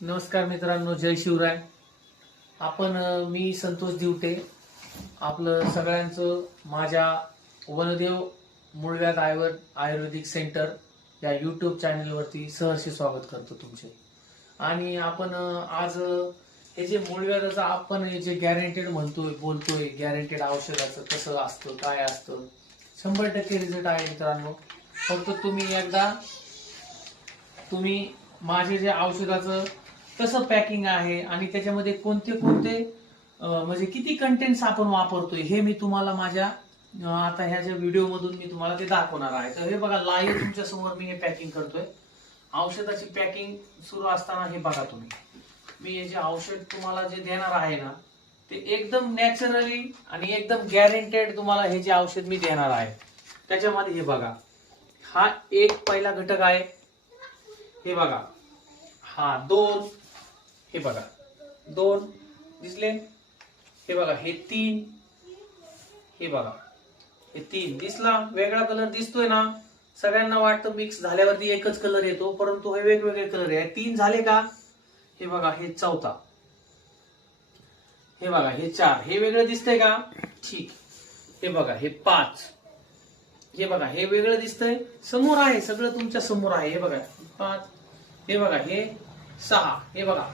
नमस्कार मित्रांनो जय शिवराय. आपण मी संतोष दिवटे. आपलं सगळ्यांचं माझ्या वनदेव मुळव्याध आयुर्वेद आयुर्वेदिक सेंटर या यूट्यूब चॅनलवरती सहर्षी स्वागत करतो तुमचे. आणि आपण आज हे जे मूळव्याधाचं आपण हे जे गॅरंटेड म्हणतोय बोलतोय गॅरंटेड औषधाचं कसं असतं काय असतं शंभर टक्के रिझल्ट आहे मित्रांनो. फक्त तुम्ही एकदा तुम्ही माझे जे औषधाचं कसं पॅकिंग आहे आणि त्याच्यामध्ये कोणते कोणते म्हणजे किती कंटेंट्स आपण वापरतोय हे मी तुम्हाला माझ्या आता ह्या ज्या व्हिडिओमधून मी तुम्हाला ते दाखवणार आहे. तर हे बघा लाईव्ह तुमच्यासमोर मी हे पॅकिंग करतोय. औषधाची पॅकिंग सुरू असताना हे बघा तुम्ही. मी हे जे औषध तुम्हाला जे देणार आहे ना ते एकदम नॅचरली आणि एकदम गॅरंटेड तुम्हाला हे जे औषध मी देणार आहे. त्याच्यामध्ये हे बघा हा एक पहिला घटक आहे. हे बघा हा दोन हे बघा. दोन दिसले. हे बघा हे तीन. हे बघा. हे तीन दिसला. वेगळा कलर दिसतोय ना. सगळ्यांना वाटतं मिक्स झाल्यावरती एकच कलर येतो परंतु हे वेगवेगळे कलर आहे. तीन झाले का? हे बघा हे चौथा. हे बघा हे चार. हे वेगळं दिसतंय का? ठीक. हे बघा हे पाच. हे बघा हे वेगळं दिसतंय. समोर आहे सगळं तुमच्यासमोर आहे. हे बघा पाच. हे बघा हे सहा. हे बघा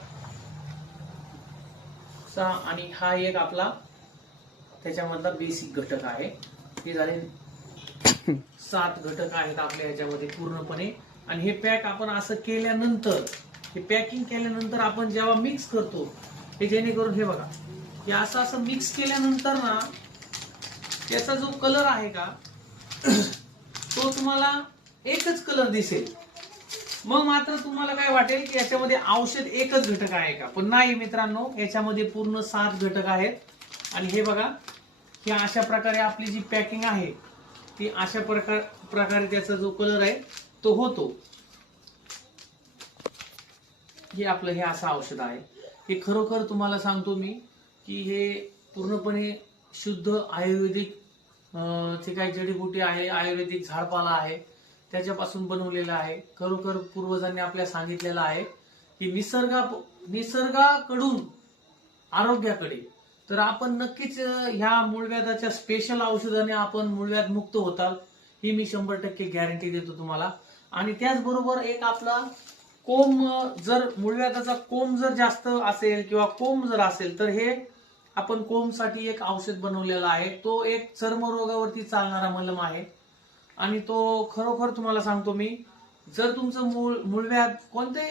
सहा आणि हा एक आपला त्याच्यामधला बेसिक घटक आहे. हे झाले सात घटक आहेत आपल्या ह्याच्यामध्ये पूर्णपणे. आणि हे पॅक आपण असं केल्यानंतर हे पॅकिंग केल्यानंतर आपण जेव्हा मिक्स करतो हे जेणेकरून हे बघा हे असं असं मिक्स केल्यानंतर ना त्याचा जो कलर आहे का तो तुम्हाला एकच कलर दिसेल. मग मात्र तुम्हाला काय वाटेल की याच्यामध्ये औषध एकच घटक आहे का? पण नाही मित्रांनो याच्यामध्ये पूर्ण सात घटक आहेत. आणि हे बघा की अशा प्रकारे आपली जी पॅकिंग आहे ती अशा प्रकार प्रकारे त्याचा जो कलर आहे तो होतो. हे आपलं हे असं औषध आहे. हे खरोखर तुम्हाला सांगतो मी की हे पूर्णपणे शुद्ध आयुर्वेदिक जे काही जडीबुटी आहे आयुर्वेदिक झाडपाला आहे त्याच्यापासून बनवलेलं आहे. खरोखर पूर्वजांनी आपल्या सांगितलेलं आहे की निसर्गा निसर्गाकडून आरोग्याकडे. तर आपण नक्कीच ह्या मूळव्याधाच्या स्पेशल औषधाने आपण मूळव्याध मुक्त होताल ही मी शंभर टक्के गॅरंटी देतो तुम्हाला. आणि त्याचबरोबर एक आपला कोंब जर मूळव्याधाचा कोंब जर जास्त असेल किंवा कोंब जर असेल तर हे आपण कोंबसाठी एक औषध बनवलेला आहे. तो एक चर्मरोगावरती चालणारा मलम आहे. आणि तो खरोखर तुम्हाला सांगतो मी जर तुमचं मूळ मूळव्याध कोणतेही